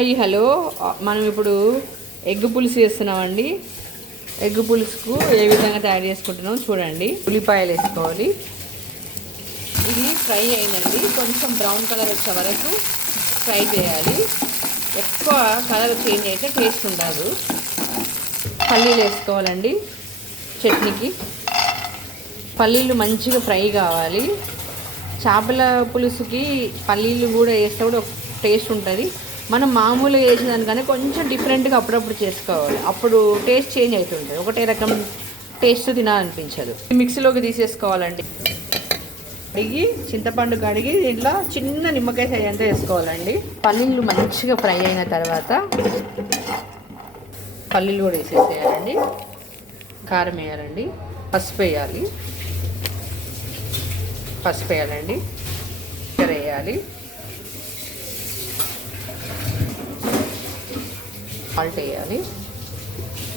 Hi hello. మనం ఇప్పుడు egg పులుసు చేస్తున్నామండి. ఎగ్ పులుసుకు ఏ విధంగా తయారు చేసుకుంటున్నాం చూడండి. ఉల్లిపాయలు వేసుకోవాలి. ఇది ఫ్రై అయినండి కొంచెం బ్రౌన్ కలర్ వచ్చే వరకు ఫ్రై చేయాలి. ఎక్కువ కలర్ చేంజ్ అయితే టేస్ట్ ఉండదు. పల్లీలు వేసుకోవాలండి చట్నీకి. పల్లీలు మంచిగా ఫ్రై కావాలి. చేపల పులుసుకి పల్లీలు కూడా వేస్తే కూడా ఒక టేస్ట్ ఉంటుంది. మనం మామూలుగా వేసేదానికన్నా కొంచెం డిఫరెంట్గా అప్పుడప్పుడు చేసుకోవాలి. అప్పుడు టేస్ట్ చేంజ్ అవుతుంటుంది ఒకటే రకం టేస్ట్ తినాలనిపించదు. మిక్సీలోకి తీసేసుకోవాలండి. కడిగి చింతపండు కడిగి దీంట్లో చిన్న నిమ్మకాయ సైజ్ అంతా వేసుకోవాలండి. పల్లీలు మంచిగా ఫ్రై అయిన తర్వాత పల్లీలు కూడా వేసేసేయాలండి. కారం వేయాలండి. పసుపు వేయాలి. పసుపు వేయాలండి. వేయాలి. సాల్ట్ వేయాలి.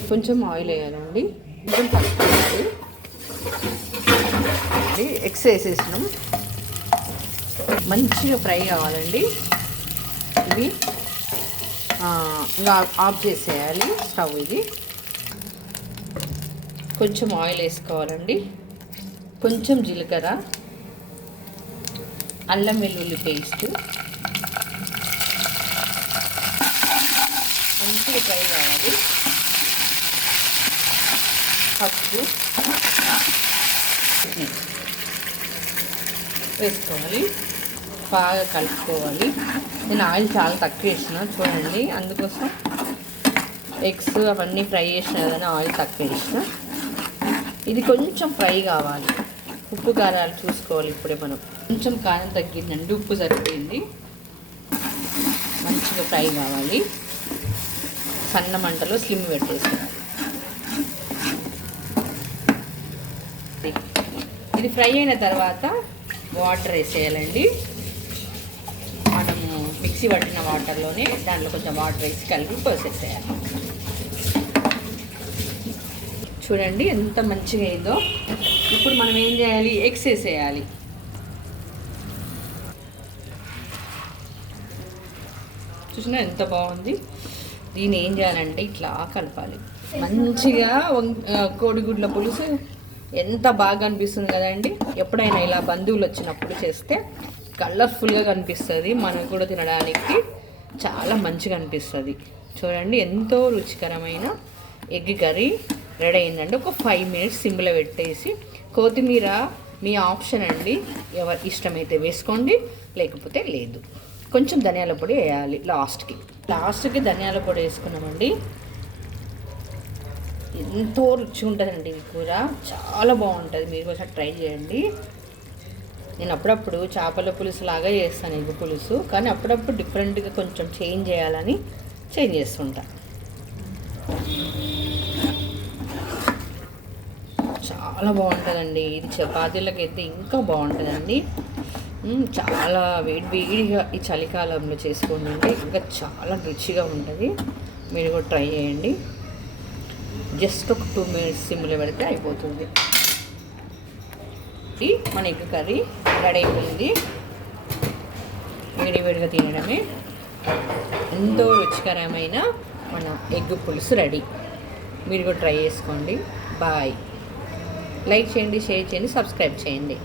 కొంచెం ఆయిల్ వేయాలండి. కొంచెం పసుపు వేయాలి. ఎగ్స్ వేసేసినాం. మంచిగా ఫ్రై కావాలండి. ఇవి ఇంకా ఆఫ్ చేసేయాలి స్టవ్ ఇది. కొంచెం ఆయిల్ వేసుకోవాలండి. కొంచెం జీలకర్ర అల్లం వెల్లుల్లి పేస్ట్. మంచిగా ఫ్రై కావాలి. పప్పు. వేసుకోవాలి. బాగా కలుపుకోవాలి. నేను ఆయిల్ చాలా తక్కువ వేసిన చూడండి. అందుకోసం ఎగ్స్ అవన్నీ ఫ్రై చేసిన కానీ ఆయిల్ తక్కువ వేసిన. ఇది కొంచెం ఫ్రై కావాలి. ఉప్పు కారాలు చూసుకోవాలి ఇప్పుడే మనం. కొంచెం కారం తగ్గిందండి ఉప్పు సరిపోయింది. మంచిగా ఫ్రై కావాలి. సన్న మంటలో స్లిమ్ పెట్టేసుకోవాలి ఇది ఫ్రై అయిన తర్వాత వాటర్ వేసేయాలండి. మనము మిక్సీ పట్టిన వాటర్లోనే దాంట్లో కొంచెం వాటర్ వేసి కలిపి పోసేసేయాలి. చూడండి ఎంత మంచిగా అయిందో. ఇప్పుడు మనం ఏం చేయాలి? ఎగ్స్ వేసేయాలి. చూసినా ఎంత బాగుంది? దీన్ని ఏం చేయాలంటే ఇట్లా కలపాలి. మంచిగా కోడిగుడ్ల పులుసు ఎంత బాగా అనిపిస్తుంది కదండి. ఎప్పుడైనా ఇలా బంధువులు వచ్చినప్పుడు చేస్తే కలర్ఫుల్గా కనిపిస్తుంది. మనకు కూడా తినడానికి చాలా మంచిగా అనిపిస్తుంది. చూడండి ఎంతో రుచికరమైన ఎగ్ కర్రీ రెడీ అయిందండి. ఒక ఫైవ్ మినిట్స్ సిమ్లో పెట్టేసి కొత్తిమీర మీ ఆప్షన్ అండి. ఎవరు ఇష్టమైతే వేసుకోండి లేకపోతే లేదు. కొంచెం ధనియాల పొడి వేయాలి లాస్ట్కి. లాస్ట్కి ధనియాల పొడి వేసుకున్నామండి. ఎంతో రుచి ఉంటుందండి ఈ కూర. చాలా బాగుంటుంది. మీరు ఒకసారి ట్రై చేయండి. నేను అప్పుడప్పుడు చేపల పులుసు లాగా చేస్తాను ఇది పులుసు. కానీ అప్పుడప్పుడు డిఫరెంట్గా కొంచెం చేంజ్ చేయాలని చేంజ్ చేస్తుంటా. చాలా బాగుంటుందండి. ఇది చపాతీలకైతే అయితే ఇంకా బాగుంటుందండి. చాలా వేడి వేడిగా ఈ చలికాలంలో చేసుకోండి ఇంకా చాలా రుచిగా ఉంటుంది. మీరు కూడా ట్రై చేయండి. జస్ట్ ఒక టూ మినిట్స్ సిమ్లో పెడితే అయిపోతుంది. మన ఎగ్ కర్రీ రెడీ అయిపోయింది. వేడి వేడిగా తినడమే. ఎంతో రుచికరమైన మన ఎగ్ పులుసు రెడీ. మీరు కూడా ట్రై చేసుకోండి. బాయ్. లైక్ చేయండి షేర్ చేయండి సబ్స్క్రైబ్ చేయండి.